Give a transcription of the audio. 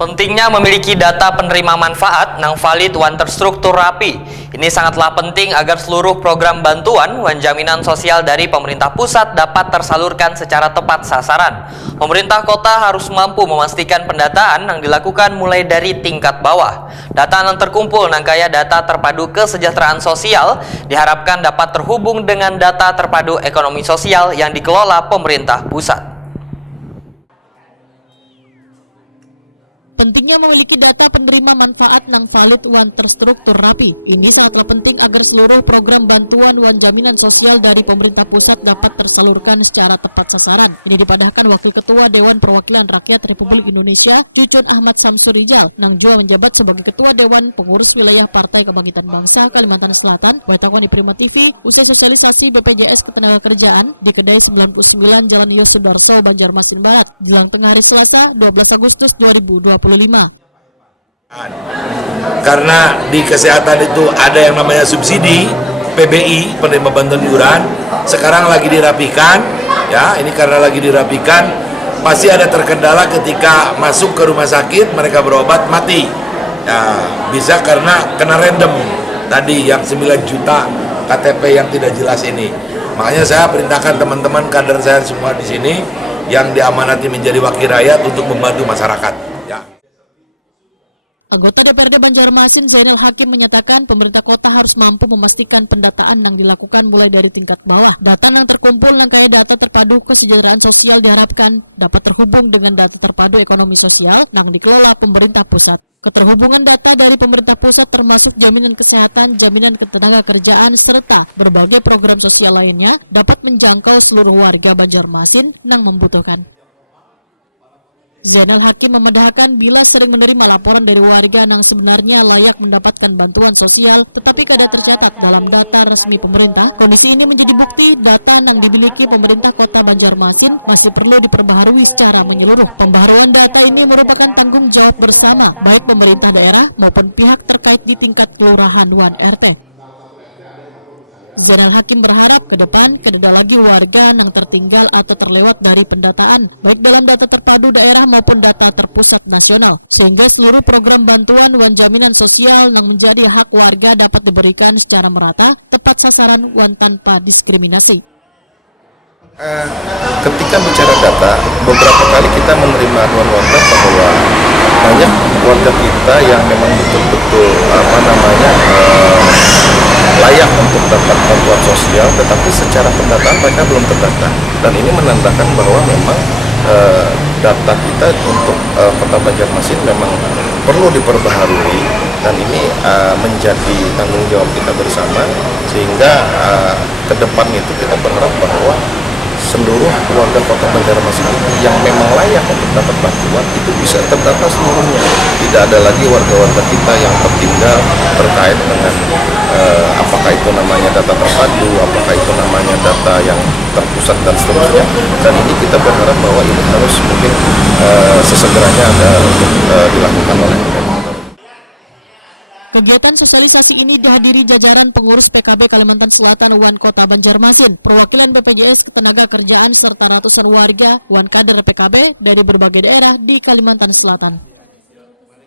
Pentingnya memiliki data penerima manfaat yang valid dan terstruktur rapi. Ini sangatlah penting agar seluruh program bantuan dan jaminan sosial dari pemerintah pusat dapat tersalurkan secara tepat sasaran. Pemerintah kota harus mampu memastikan pendataan yang dilakukan mulai dari tingkat bawah. Data yang terkumpul kaya data terpadu kesejahteraan sosial diharapkan dapat terhubung dengan data terpadu ekonomi sosial yang dikelola pemerintah pusat. Pentingnya memiliki data penerima manfaat yang valid dan terstruktur rapi. Ini sangatlah penting agar seluruh program bantuan dan jaminan sosial dari pemerintah pusat dapat tersalurkan secara tepat sasaran. Ini dipadahkan Wakil Ketua Dewan Perwakilan Rakyat Republik Indonesia, Cucun Ahmad Samsur Rijal, yang juga menjabat sebagai Ketua Dewan Pengurus Wilayah Partai Kebangkitan Bangsa Kalimantan Selatan, Waitakwan di Prima TV, usai sosialisasi BPJS Ketenagakerjaan di Kedai 99 Jalan Yos Sudarso, Banjarmasin Barat, jelang tengah hari Selasa, 12 Agustus 2025. Karena di kesehatan itu ada yang namanya subsidi PBI, penerima bantuan iuran, sekarang lagi dirapikan, ya. Ini karena lagi dirapikan, pasti ada terkendala ketika masuk ke rumah sakit mereka berobat mati. Ya, bisa karena kena random tadi yang 9 juta KTP yang tidak jelas ini. Makanya saya perintahkan teman-teman kader saya semua di sini yang diamanati menjadi wakil rakyat untuk membantu masyarakat. Anggota DPRD Banjarmasin Zainal Hakim menyatakan pemerintah kota harus mampu memastikan pendataan yang dilakukan mulai dari tingkat bawah. Data yang terkumpul kaya data terpadu kesejahteraan sosial diharapkan dapat terhubung dengan data terpadu ekonomi sosial yang dikelola pemerintah pusat. Keterhubungan data dari pemerintah pusat termasuk jaminan kesehatan, jaminan ketenagakerjaan, serta berbagai program sosial lainnya dapat menjangkau seluruh warga Banjarmasin yang membutuhkan. Zainal Hakim memedahkan bila sering menerima laporan dari warga yang sebenarnya layak mendapatkan bantuan sosial tetapi kada tercatat dalam data resmi pemerintah. Kondisi ini menjadi bukti data yang dimiliki pemerintah kota Banjarmasin masih perlu diperbaharui secara menyeluruh. Pembaharuan data ini merupakan tanggung jawab bersama baik pemerintah daerah maupun pihak terkait di tingkat kelurahan dan RT. Zainal Hakim berharap ke depan tidak ada lagi warga yang tertinggal atau terlewat dari pendataan, baik dalam data terpadu daerah maupun data terpusat nasional, sehingga seluruh program bantuan dan jaminan sosial yang menjadi hak warga dapat diberikan secara merata, tepat sasaran dan tanpa diskriminasi. Ketika bicara data, beberapa kali kita menerima warga bahwa banyak warga kita yang memang betul-betul layak untuk dapat bantuan sosial, tetapi secara pendataan mereka belum terdata. Dan ini menandakan bahwa memang data kita untuk Kota Banjarmasin memang perlu diperbaharui, dan ini menjadi tanggung jawab kita bersama, sehingga ke depan itu kita berharap bahwa seluruh warga Kota Banjarmasin yang memang layak untuk dapat bantuan itu bisa terdata seluruhnya. Tidak ada lagi warga-warga kita yang tertinggal terkait dengan apakah itu namanya data terpadu, apakah itu namanya data yang terpusat dan seterusnya. Dan ini kita berharap bahwa ini harus mungkin sesegeranya ada untuk dilakukan oleh pemerintah. Kegiatan sosialisasi ini dihadiri jajaran pengurus PKB Kalimantan Selatan dan Kota Banjarmasin, perwakilan BPJS Ketenagakerjaan serta ratusan warga dan kader PKB dari berbagai daerah di Kalimantan Selatan.